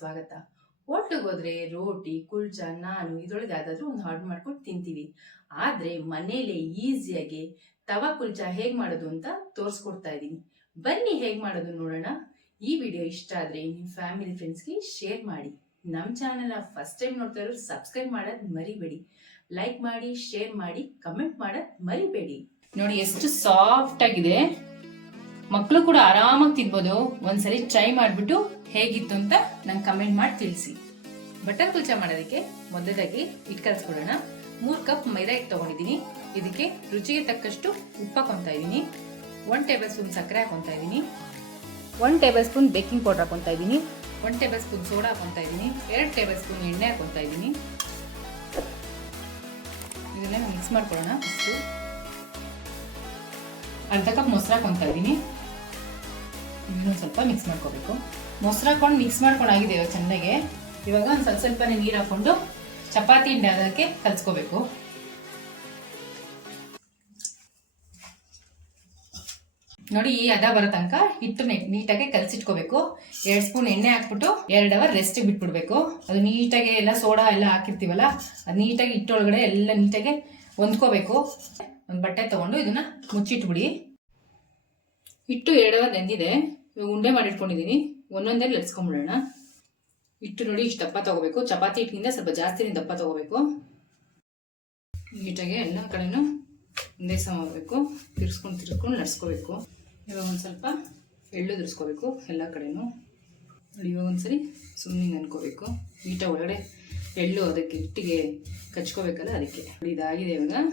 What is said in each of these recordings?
ಸ್ವಾಗತ. ಹೋಟ್ಲಿಗೆ ಹೋದ್ರೆ ರೋಟಿ, ಕುಲ್ಚಾ, ನಾನು ಇದರೊಳಗೆ ಯಾವ್ದಾದ್ರು ಒಂದು ಆರ್ಡರ್ ಮಾಡ್ಕೊಂಡು ತಿಂತೀವಿ. ಆದ್ರೆ ಮನೇಲೆ ಈಸಿಯಾಗಿ ತವಾ ಕುಲ್ಚಾ ಹೇಗ್ ಮಾಡೋದು ಅಂತ ತೋರಿಸ್ಕೊಡ್ತಾ ಇದೀನಿ. ಬನ್ನಿ ಹೇಗ್ ಮಾಡೋದು ನೋಡೋಣ. ಈ ವಿಡಿಯೋ ಇಷ್ಟ ಆದ್ರೆ ನಿಮ್ ಫ್ಯಾಮಿಲಿ ಫ್ರೆಂಡ್ಸ್ಗೆ ಶೇರ್ ಮಾಡಿ. ನಮ್ ಚಾನೆಲ್ ಫಸ್ಟ್ ಟೈಮ್ ನೋಡ್ತಾ ಇರೋರು ಸಬ್ಸ್ಕ್ರೈಬ್ ಮಾಡೋದ್ ಮರಿಬೇಡಿ. ಲೈಕ್ ಮಾಡಿ, ಶೇರ್ ಮಾಡಿ, ಕಮೆಂಟ್ ಮಾಡೋದ್ ಮರಿಬೇಡಿ. ನೋಡಿ ಎಷ್ಟು ಸಾಫ್ಟ್ ಆಗಿದೆ, ಮಕ್ಕಳು ಕೂಡ ಆರಾಮಾಗಿ ತಿನ್ಬೋದು. ಒಂದ್ಸರಿ ಟ್ರೈ ಮಾಡ್ಬಿಟ್ಟು ಹೇಗಿತ್ತು ಅಂತ ನಂಗೆ ಕಮೆಂಟ್ ಮಾಡಿ ತಿಳಿಸಿ. ಬಟರ್ ಕುಲ್ಚಾ ಮಾಡೋದಕ್ಕೆ ಮೊದಲಾಗಿ ಹಿಟ್ಟು ಕಲಿಸ್ಕೊಡೋಣ. 3 ಕಪ್ ಮೈದಾ ಹಿಟ್ಟು ತಗೊಂಡಿದ್ದೀನಿ. ಇದಕ್ಕೆ ರುಚಿಗೆ ತಕ್ಕಷ್ಟು ಉಪ್ಪು ಹಾಕೊಂತಾ ಇದ್ದೀನಿ. 1 ಟೇಬಲ್ ಸ್ಪೂನ್ ಸಕ್ಕರೆ ಹಾಕೊಂತಾ ಇದ್ದೀನಿ. 1 ಟೇಬಲ್ ಸ್ಪೂನ್ ಬೇಕಿಂಗ್ ಪೌಡರ್ ಹಾಕೊಂತಾ ಇದ್ದೀನಿ. 1 ಟೇಬಲ್ ಸ್ಪೂನ್ ಸೋಡಾ ಹಾಕೊಂತಾ ಇದ್ದೀನಿ. 2 ಟೇಬಲ್ ಸ್ಪೂನ್ ಎಣ್ಣೆ ಹಾಕೊಂತಾ ಇದ್ದೀನಿ. ಇದನ್ನ ಮಿಕ್ಸ್ ಮಾಡ್ಕೊಳ್ಳೋಣ. ಅರ್ಧ ಕಪ್ ಮೊಸರು ಹಾಕೊಂತಾ ಇದ್ದೀನಿ. ಇದನ್ನು ಸ್ವಲ್ಪ ಮಿಕ್ಸ್ ಮಾಡ್ಕೋಬೇಕು. ಮೊಸರು ಹಾಕೊಂಡು ಮಿಕ್ಸ್ ಮಾಡ್ಕೊಂಡಾಗಿದೆ ಚೆನ್ನಾಗಿ. ಇವಾಗ ಒಂದು ಸ್ವಲ್ಪ ನೀರು ಹಾಕೊಂಡು ಚಪಾತಿ ಹಿಂಡಿ ಅದಕ್ಕೆ ಕಲ್ಸ್ಕೋಬೇಕು. ನೋಡಿ ಈ ಹದ ಬರೋ ತನಕ ಹಿಟ್ಟು ನೀಟಾಗಿ ಕಲಸಿಟ್ಕೋಬೇಕು. 2 ಸ್ಪೂನ್ ಎಣ್ಣೆ ಹಾಕ್ಬಿಟ್ಟು 2 ಅವರ್ ರೆಸ್ಟ್ ಬಿಟ್ಬಿಡ್ಬೇಕು. ಅದು ನೀಟಾಗಿ ಎಲ್ಲ ಸೋಡಾ ಎಲ್ಲ ಹಾಕಿರ್ತೀವಲ್ಲ, ಅದು ನೀಟಾಗಿ ಹಿಟ್ಟೊಳಗಡೆ ಎಲ್ಲ ನೀಟಾಗಿ ಹೊಂದ್ಕೋಬೇಕು. ಒಂದು ಬಟ್ಟೆ ತಗೊಂಡು ಇದನ್ನ ಮುಚ್ಚಿಟ್ಬಿಡಿ. ಹಿಟ್ಟು 2 ಅವರ್ ನೆಂದಿದೆ. ಇವಾಗ ಉಂಡೆ ಮಾಡಿಟ್ಕೊಂಡಿದ್ದೀನಿ. ಒಂದೊಂದೇ ಲಟ್ಸ್ಕೊಂಡ್ಬಿಡೋಣ. ಹಿಟ್ಟು ನೋಡಿ ಇಷ್ಟು ದಪ್ಪ ತಗೋಬೇಕು. ಚಪಾತಿ ಹಿಟ್ಟಿನಿಂದ ಸ್ವಲ್ಪ ಜಾಸ್ತಿನೇ ದಪ್ಪ ತಗೋಬೇಕು. ನೀಟಾಗಿ ಎಲ್ಲ ಕಡೆನೂ ಒಂದೇ ಸಮ ಮಾಡಬೇಕು. ತಿರ್ಸ್ಕೊಂಡು ಲಟ್ಸ್ಕೋಬೇಕು. ಇವಾಗ ಒಂದು ಸ್ವಲ್ಪ ಎಳ್ಳು ದುರ್ಸ್ಕೋಬೇಕು ಎಲ್ಲ ಕಡೆನೂ. ಇವಾಗ ಒಂದ್ಸರಿ ಸುಮ್ಮನೆ ಅನ್ಕೋಬೇಕು. ನೀಟಾಗಿ ಒಳಗಡೆ ಎಳ್ಳು ಅದಕ್ಕೆ ಹಿಟ್ಟಿಗೆ ಕಚ್ಕೋಬೇಕಲ್ಲ, ಅದಕ್ಕೆ ಇದಾಗಿದೆ. ಇವಾಗ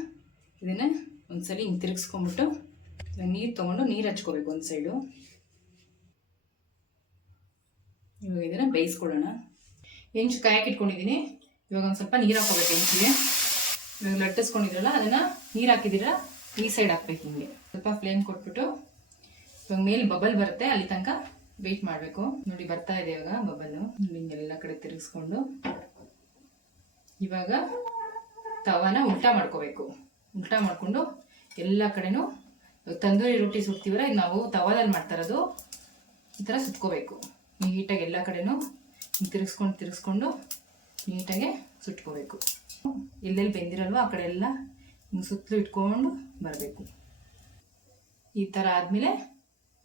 ಇದನ್ನು ಒಂದ್ಸರಿ ಹಿಂಗೆ ತಿರುಗಿಸ್ಕೊಂಬಿಟ್ಟು ನೀರು ತೊಗೊಂಡು ನೀರು ಹಚ್ಕೋಬೇಕು ಒಂದು ಸೈಡು. ಇವಾಗ ಇದನ್ನು ಬೇಯಿಸ್ಕೊಳ್ಳೋಣ. ಹೆಂಚು ಕಾಯಕ್ಕೆ ಇಟ್ಕೊಂಡಿದ್ದೀನಿ. ಇವಾಗ ಒಂದು ಸ್ವಲ್ಪ ನೀರು ಹಾಕೋಬೇಕು ಹೆಂಚಿಗೆ. ಇವಾಗ ಲಟ್ಟಿಸ್ಕೊಂಡಿದ್ರಲ್ಲ ಅದನ್ನು ನೀರು ಹಾಕಿದ್ದೀರ ಈ ಸೈಡ್ ಹಾಕ್ಬೇಕು. ಹಿಂಗೆ ಸ್ವಲ್ಪ ಫ್ಲೇಮ್ ಕೊಟ್ಬಿಟ್ಟು ಇವಾಗ ಮೇಲೆ ಬಬಲ್ ಬರುತ್ತೆ, ಅಲ್ಲಿ ತನಕ ವೆಯ್ಟ್ ಮಾಡಬೇಕು. ನೋಡಿ ಬರ್ತಾ ಇದೆ ಇವಾಗ ಬಬಲ್ಲು. ಹಿಂಗೆಲ್ಲ ಕಡೆ ತಿರುಗಿಸ್ಕೊಂಡು ಇವಾಗ ತವಾನ ಉಲ್ಟಾ ಮಾಡ್ಕೋಬೇಕು. ಉಲ್ಟಾ ಮಾಡಿಕೊಂಡು ಎಲ್ಲ ಕಡೆನೂ ತಂದೂರಿ ರೊಟ್ಟಿ ಸುಡ್ತೀವಲ್ಲ, ಇದು ನಾವು ತವಾದಲ್ಲಿ ಮಾಡ್ತಾ ಇರೋದು. ಈ ಥರ ಸುತ್ಕೋಬೇಕು ನೀಟಾಗಿ. ಎಲ್ಲ ಕಡೆನೂ ತಿರುಗಿಸ್ಕೊಂಡು ನೀಟಾಗಿ ಸುಟ್ಕೋಬೇಕು. ಎಲ್ಲೆಲ್ಲಿ ಬೆಂದಿರಲ್ವೋ ಆ ಕಡೆ ಎಲ್ಲ ಹಿಂಗೆ ಸುತ್ತಲೂ ಇಟ್ಕೊಂಡು ಬರಬೇಕು. ಈ ಥರ ಆದಮೇಲೆ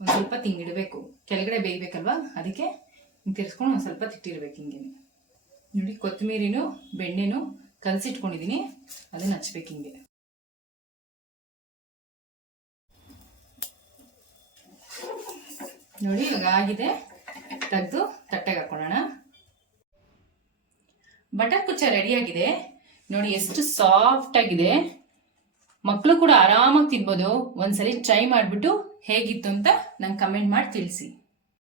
ಒಂದು ಸ್ವಲ್ಪ ತಿಂಗಿಡಬೇಕು. ಕೆಳಗಡೆ ಬೇಯಬೇಕಲ್ವ, ಅದಕ್ಕೆ ಹಿಂಗೆ ತಿರ್ಸ್ಕೊಂಡು ಒಂದು ಸ್ವಲ್ಪ ತಿಟ್ಟಿರ್ಬೇಕು. ಹಿಂಗೆ ನೋಡಿ ಕೊತ್ತಂಬರಿನೂ ಬೆಣ್ಣೆನೂ ಕಲಸಿಟ್ಕೊಂಡಿದ್ದೀನಿ, ಅದನ್ನು ಹಚ್ಬೇಕು ಹಿಂಗೆ. ನೋಡಿ ಇವಾಗ ಆಗಿದೆ. ತೆಗೆದು ತಟ್ಟೆಗೆ ಹಾಕೊಳ್ಳೋಣ. ಬಟರ್ ಕುಲ್ಚಾ ರೆಡಿಯಾಗಿದೆ. ನೋಡಿ ಎಷ್ಟು ಸಾಫ್ಟ್ ಆಗಿದೆ, ಮಕ್ಕಳು ಕೂಡ ಆರಾಮಾಗಿ ತಿನ್ಬೋದು. ಒಂದ್ಸರಿ ಟ್ರೈ ಮಾಡಿಬಿಟ್ಟು ಹೇಗಿತ್ತು ಅಂತ ನಂಗೆ ಕಮೆಂಟ್ ಮಾಡಿ ತಿಳಿಸಿ.